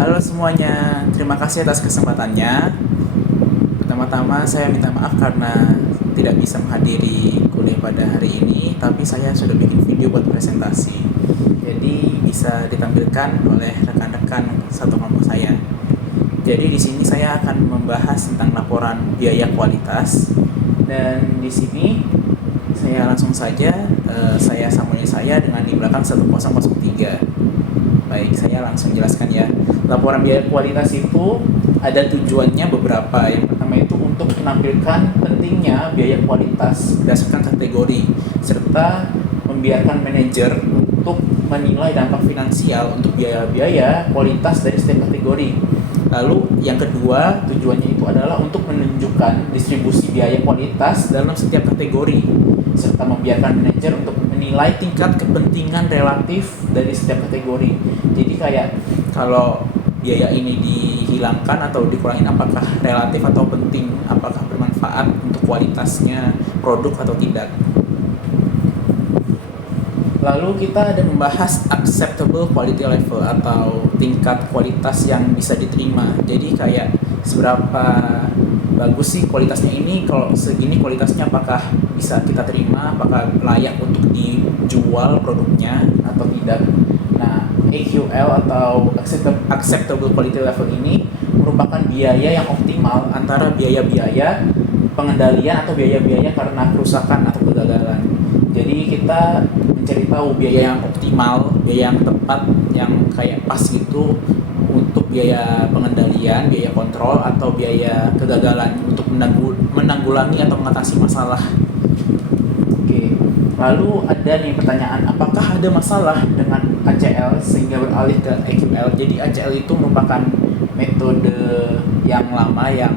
Halo semuanya, terima kasih atas kesempatannya. Pertama-tama saya minta maaf karena tidak bisa menghadiri kuliah pada hari ini, tapi saya sudah bikin video buat presentasi. Jadi bisa ditampilkan oleh rekan-rekan satu kelompok saya. Jadi di sini saya akan membahas tentang laporan biaya kualitas, dan di sini saya langsung saja saya sambungin saya dengan di belakang 1003. Baik, saya langsung jelaskan ya. Laporan biaya kualitas itu ada tujuannya beberapa. Yang pertama itu untuk menampilkan pentingnya biaya kualitas berdasarkan kategori, serta membiarkan manajer untuk menilai dampak finansial untuk biaya-biaya kualitas dari setiap kategori. Lalu yang kedua, tujuannya itu adalah untuk menunjukkan distribusi biaya kualitas dalam setiap kategori, serta membiarkan manajer untuk menilai tingkat kepentingan relatif dari setiap kategori. Jadi kayak kalau biaya ini dihilangkan atau dikurangin, apakah relatif atau penting, apakah bermanfaat untuk kualitasnya produk atau tidak. Lalu kita ada membahas acceptable quality level atau tingkat kualitas yang bisa diterima. Jadi kayak seberapa bagus sih kualitasnya ini, kalau segini kualitasnya apakah bisa kita terima, apakah layak untuk dijual produknya atau tidak. Nah, AQL atau acceptable quality level ini merupakan biaya yang optimal antara biaya-biaya pengendalian atau biaya-biaya karena kerusakan atau kegagalan. Jadi kita mencari tahu biaya yang optimal, biaya yang tepat, yang kayak pas gitu untuk biaya pengendalian, biaya kontrol, atau biaya kegagalan untuk menanggulangi atau mengatasi masalah. Oke, lalu ada nih pertanyaan, apakah ada masalah dengan ACL sehingga beralih ke AQL? Jadi ACL itu merupakan metode yang lama, yang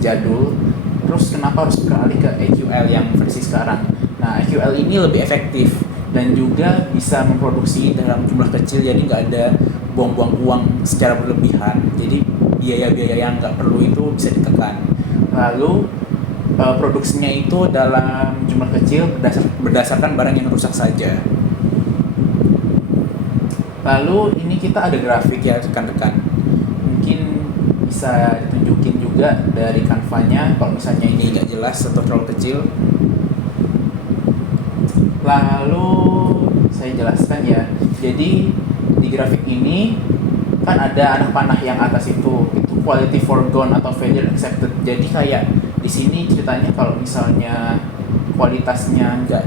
jadul. Terus kenapa harus beralih ke AQL yang versi sekarang? Nah, AQL ini lebih efektif dan juga bisa memproduksi dalam jumlah kecil, jadi nggak ada buang-buang uang secara berlebihan. Jadi biaya-biaya yang nggak perlu itu bisa ditekan. Lalu produksinya itu dalam jumlah kecil berdasarkan barang yang rusak saja. Lalu ini kita ada grafik ya rekan-rekan. Mungkin bisa ditunjukin juga dari kanvanya kalau misalnya ini nggak jelas atau terlalu kecil. Lalu saya jelaskan ya. Jadi di grafik ini kan ada anak panah yang atas itu quality foregone atau failure accepted. Jadi kayak di sini ceritanya kalau misalnya kualitasnya nggak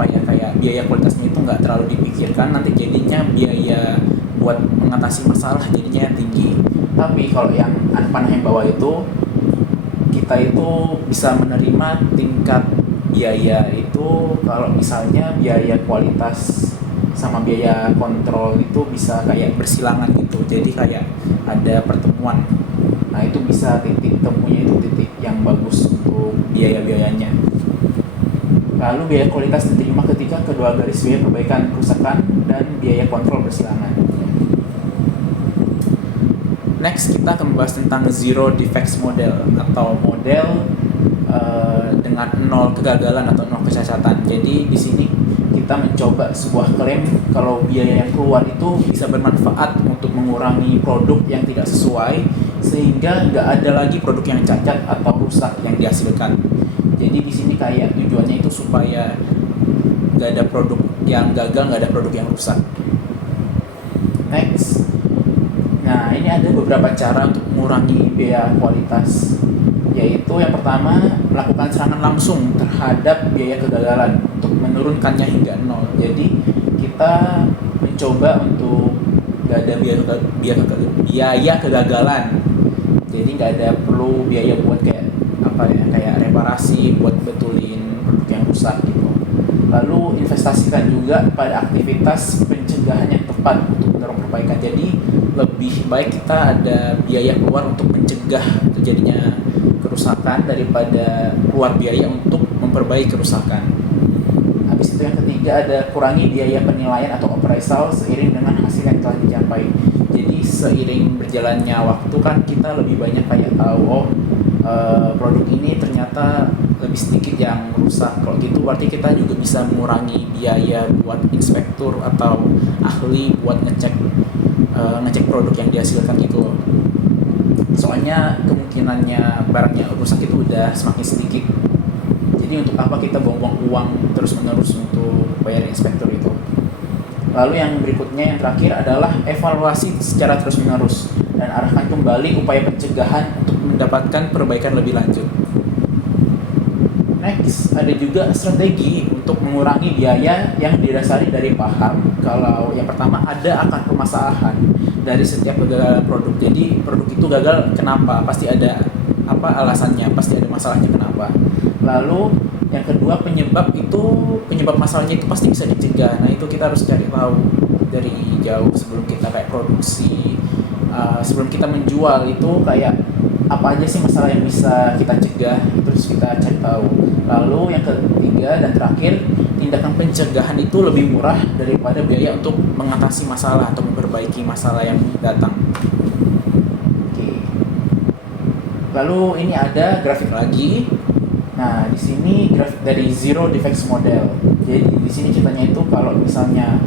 kayak biaya kualitasnya itu nggak terlalu dipikirkan, nanti jadinya biaya buat mengatasi masalah jadinya tinggi. Tapi kalau yang anak panah yang bawah itu, kita itu bisa menerima tingkat biaya itu kalau misalnya biaya kualitas sama biaya kontrol itu bisa kayak bersilangan gitu. Jadi kayak ada pertemuan. Nah, itu bisa titik temunya itu titik yang bagus untuk biaya-biayanya. Lalu biaya kualitas diterima ketika kedua garis biaya perbaikan kerusakan dan biaya kontrol bersilangan. Next, kita akan membahas tentang zero defects model atau model dengan nol kegagalan atau nol kecacatan. Jadi di sini kita mencoba sebuah klaim kalau biaya yang keluar itu bisa bermanfaat untuk mengurangi produk yang tidak sesuai, sehingga nggak ada lagi produk yang cacat atau rusak yang dihasilkan. Jadi di sini kayak tujuannya itu supaya nggak ada produk yang gagal, nggak ada produk yang rusak. Next, nah ini ada beberapa cara untuk mengurangi biaya kualitas, yaitu yang pertama melakukan serangan langsung terhadap biaya kegagalan untuk menurunkannya hingga nol. Jadi kita mencoba untuk nggak ada biaya kegagalan. Jadi nggak ada perlu biaya buat kayak kayak reparasi buat betulin produk yang rusak gitu. Lalu investasikan juga pada aktivitas pencegahan yang tepat untuk mendorong perbaikan. Jadi lebih baik kita ada biaya keluar untuk mencegah terjadinya kerusakan daripada keluar biaya untuk memperbaiki kerusakan. Habis itu yang ketiga ada kurangi biaya penilaian atau appraisal seiring dengan hasil yang telah dicapai. Jadi seiring berjalannya waktu kan kita lebih banyak kayak tahu produk ini ternyata lebih sedikit yang rusak. Kalau gitu berarti kita juga bisa mengurangi biaya buat inspektur atau ahli buat ngecek ngecek produk yang dihasilkan itu loh. Soalnya kemungkinannya barangnya rusak itu udah semakin sedikit. Jadi untuk apa kita buang-buang uang terus-menerus untuk bayar inspektur itu. Lalu yang berikutnya, yang terakhir adalah evaluasi secara terus-menerus dan arahkan kembali upaya pencegahan untuk mendapatkan perbaikan lebih lanjut. Next, ada juga strategi untuk mengurangi biaya yang didasari dari paham kalau yang pertama ada akar permasalahan dari setiap kegagalan produk. Jadi produk itu gagal kenapa? Pasti ada alasannya, pasti ada masalahnya kenapa. Lalu yang kedua, penyebab masalahnya itu pasti bisa dicegah. Nah itu kita harus cari tahu dari jauh sebelum kita kayak produksi, sebelum kita menjual itu kayak apa aja sih masalah yang bisa kita cegah, terus kita cari tahu. Lalu yang ketiga dan terakhir, tindakan pencegahan itu lebih murah daripada biaya untuk mengatasi masalah atau memperbaiki masalah yang datang. Oke. Lalu ini ada grafik lagi. Nah, di sini grafik dari zero defects model. Jadi di sini ceritanya itu kalau misalnya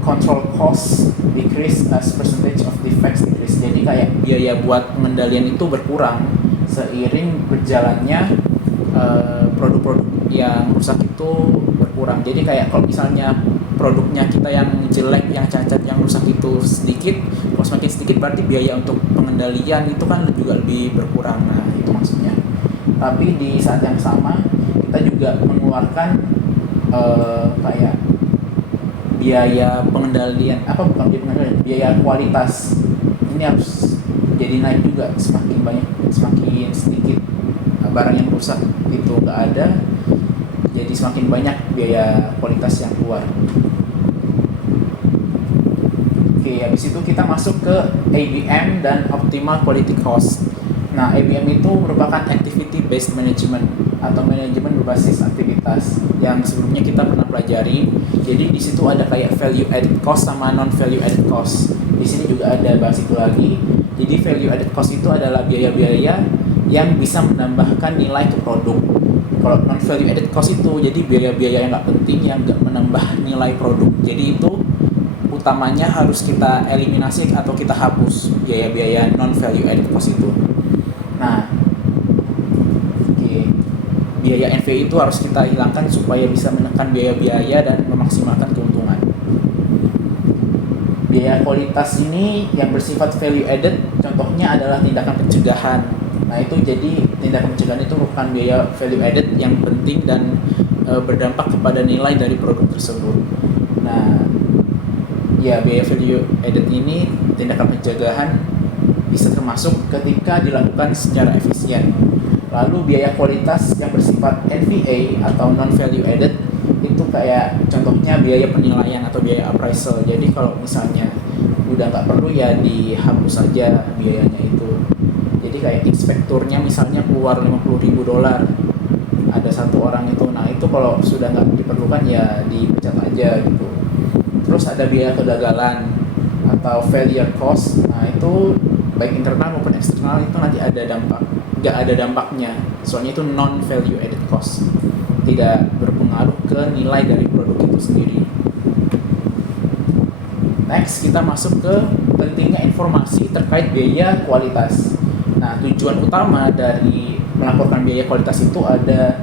control cost decrease as percentage of defects decrease. Jadi kayak biaya buat pengendalian itu berkurang seiring berjalannya produk-produk yang rusak itu berkurang. Jadi kayak kalau misalnya produknya kita yang jelek, yang cacat, yang rusak itu sedikit, kalau semakin sedikit berarti biaya untuk pengendalian itu kan juga lebih berkurang. Nah, itu maksudnya. Tapi di saat yang sama kita juga mengeluarkan kayak biaya pengendalian, biaya kualitas ini harus jadi naik juga. Semakin sedikit barang yang rusak itu nggak ada, jadi semakin banyak biaya kualitas yang keluar. Oke, habis itu kita masuk ke ABM dan Optimal Quality Cost. Nah, ABM itu merupakan Activity Based Management atau manajemen berbasis aktivitas yang sebelumnya kita pernah pelajari. Jadi di situ ada kayak value added cost sama non value added cost. Di sini juga ada bahas itu lagi. Jadi value added cost itu adalah biaya-biaya yang bisa menambahkan nilai ke produk. Kalau non value added cost itu jadi biaya-biaya yang nggak penting, yang nggak menambah nilai produk. Jadi itu utamanya harus kita eliminasi atau kita hapus biaya-biaya non value added cost itu. Nah, biaya NVI itu harus kita hilangkan supaya bisa menekan biaya-biaya dan memaksimalkan keuntungan. Biaya kualitas ini yang bersifat value added, contohnya adalah tindakan pencegahan. Nah itu jadi tindakan pencegahan itu merupakan biaya value added yang penting dan berdampak kepada nilai dari produk tersebut. Nah, ya biaya value added ini tindakan pencegahan bisa termasuk ketika dilakukan secara efisien. Lalu biaya kualitas yang bersifat NVA atau non value added itu kayak contohnya biaya penilaian atau biaya appraisal. Jadi kalau misalnya udah nggak perlu ya dihapus saja biayanya itu. Jadi kayak inspekturnya misalnya keluar $50,000, ada satu orang itu, nah itu kalau sudah nggak diperlukan ya dipecat aja gitu. Terus ada biaya kegagalan atau failure cost. Nah itu baik internal maupun eksternal itu nanti nggak ada dampaknya, soalnya itu non value added cost, tidak berpengaruh ke nilai dari produk itu sendiri. Next kita masuk ke pentingnya informasi terkait biaya kualitas. Nah tujuan utama dari melaporkan biaya kualitas itu ada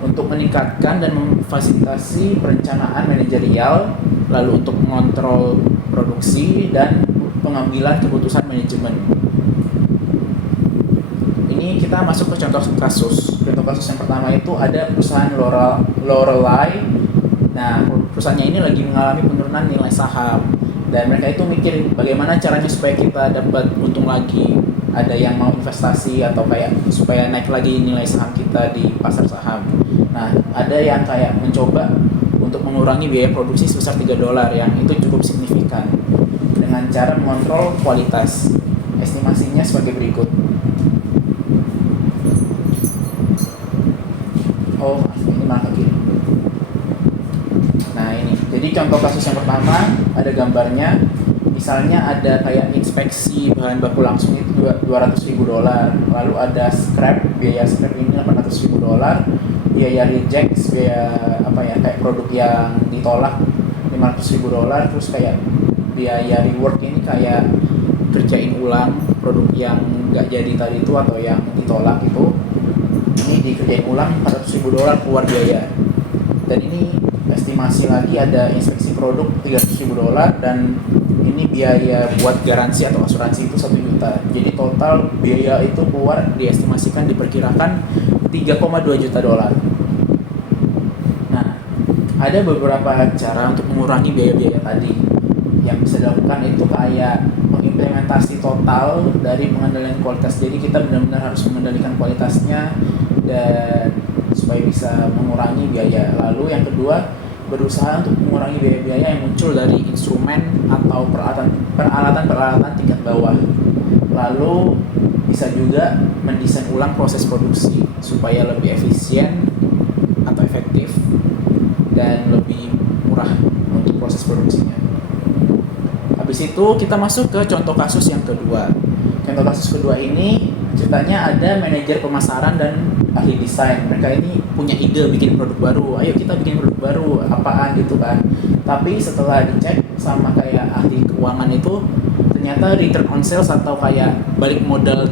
untuk meningkatkan dan memfasilitasi perencanaan manajerial, lalu untuk mengontrol produksi dan pengambilan keputusan manajemen. Ini kita masuk ke contoh kasus. Contoh kasus yang pertama itu ada perusahaan Lorelei. Nah, perusahaannya ini lagi mengalami penurunan nilai saham dan mereka itu mikir bagaimana caranya supaya kita dapat untung lagi. Ada yang mau investasi atau kayak supaya naik lagi nilai saham kita di pasar saham. Nah, ada yang kayak mencoba untuk mengurangi biaya produksi sebesar $3 yang itu cukup signifikan dengan cara mengontrol kualitas. Estimasinya sebagai berikut. Ini malah ke kiri. Nah ini, jadi contoh kasus yang pertama ada gambarnya. Misalnya ada kayak inspeksi bahan baku langsung itu $200,000, lalu ada biaya scrap ini $800,000, biaya reject, biaya kayak produk yang ditolak $500,000, terus kayak biaya reward ini kayak kerjain ulang produk yang nggak jadi tadi itu atau yang ditolak itu, ini dikerjain ulang $400.000 keluar biaya. Dan ini estimasi lagi ada inspeksi produk $300.000 dan ini biaya buat garansi atau asuransi itu 1 juta. Jadi total biaya itu keluar diestimasikan diperkirakan $3,2 juta. Nah, ada beberapa cara untuk mengurangi biaya-biaya tadi. Yang bisa dilakukan itu kayak mengimplementasi total dari pengendalian kualitas. Jadi kita benar-benar harus mengendalikan kualitasnya dan supaya bisa mengurangi biaya. Lalu yang kedua, berusaha untuk mengurangi biaya-biaya yang muncul dari instrumen atau peralatan tingkat bawah. Lalu bisa juga mendesain ulang proses produksi supaya lebih efisien atau efektif dan lebih murah untuk proses produksinya. Habis itu kita masuk ke contoh kasus yang kedua. Contoh kasus kedua ini ceritanya ada manajer pemasaran dan ahli desain. Mereka ini punya ide bikin produk baru. Ayo kita bikin produk baru, apaan gitu kan. Tapi setelah dicek sama kayak ahli keuangan itu, ternyata return on sales atau kayak balik modal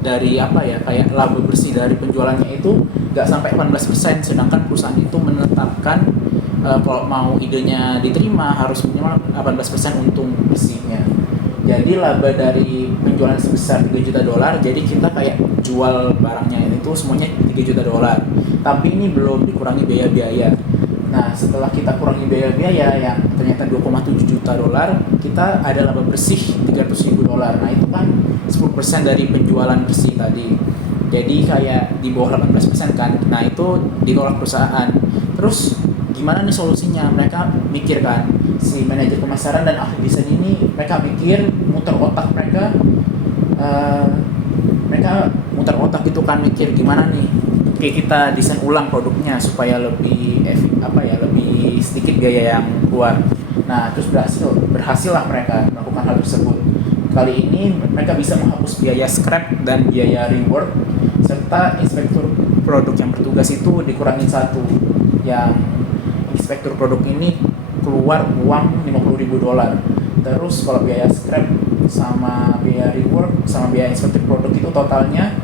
dari apa ya, kayak laba bersih dari penjualannya itu nggak sampai 18%. Sedangkan perusahaan itu menetapkan kalau mau idenya diterima harus minimal 18% untung bersihnya. Jadi laba dari penjualan sebesar $3 juta, jadi kita kayak jual barangnya itu semuanya $3 juta. Tapi ini belum dikurangi biaya-biaya. Nah, setelah kita kurangi biaya-biaya yang ternyata $2,7 juta, kita ada laba bersih $300.000. Nah, itu kan 10% dari penjualan bersih tadi. Jadi kayak di bawah 18% kan. Nah, itu ditolak perusahaan. Terus gimana nih solusinya? Mereka mikir kan, si manajer pemasaran dan ahli desain ini, mereka mikir, muter otak mereka muter otak gitu kan, mikir gimana nih kayak kita desain ulang produknya supaya lebih lebih sedikit biaya yang keluar. Nah, terus berhasil lah mereka melakukan hal tersebut. Kali ini mereka bisa menghapus biaya scrap dan biaya reward, serta inspektur produk yang bertugas itu dikurangin 1. Yang inspektur produk ini keluar uang $50.000. Terus kalau biaya scrap sama biaya reward sama biaya inspektur produk itu totalnya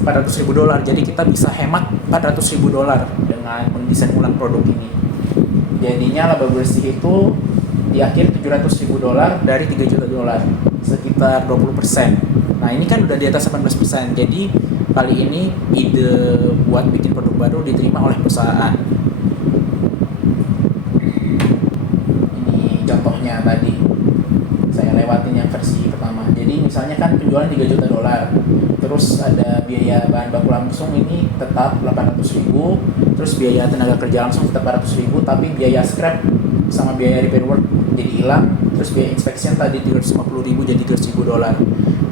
$400.000. Jadi kita bisa hemat $400.000 dengan mendesain ulang produk ini. Jadinya laba bersih itu di akhir $700.000 dari $3 juta, sekitar 20%. Nah, ini kan udah di atas 18%. Jadi kali ini ide buat bikin produk baru diterima oleh perusahaan. Ini contohnya tadi saya lewatin yang versi pertama. Jadi misalnya kan penjualan $3 juta, terus ada biaya bahan baku langsung ini tetap $800.000, terus biaya tenaga kerja langsung tetap $400.000, tapi biaya scrap sama biaya repair work jadi hilang, terus biaya inspection tadi $350.000 jadi $300.000.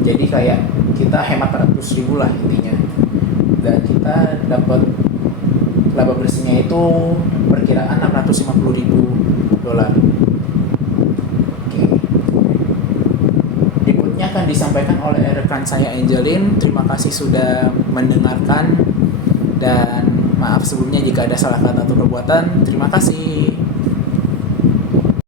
Jadi kayak kita hemat $400.000 lah intinya, dan kita dapat laba bersihnya itu perkiraan $650.000. Akan disampaikan oleh rekan saya Angelin. Terima kasih sudah mendengarkan dan maaf sebelumnya jika ada salah kata atau perbuatan. Terima kasih.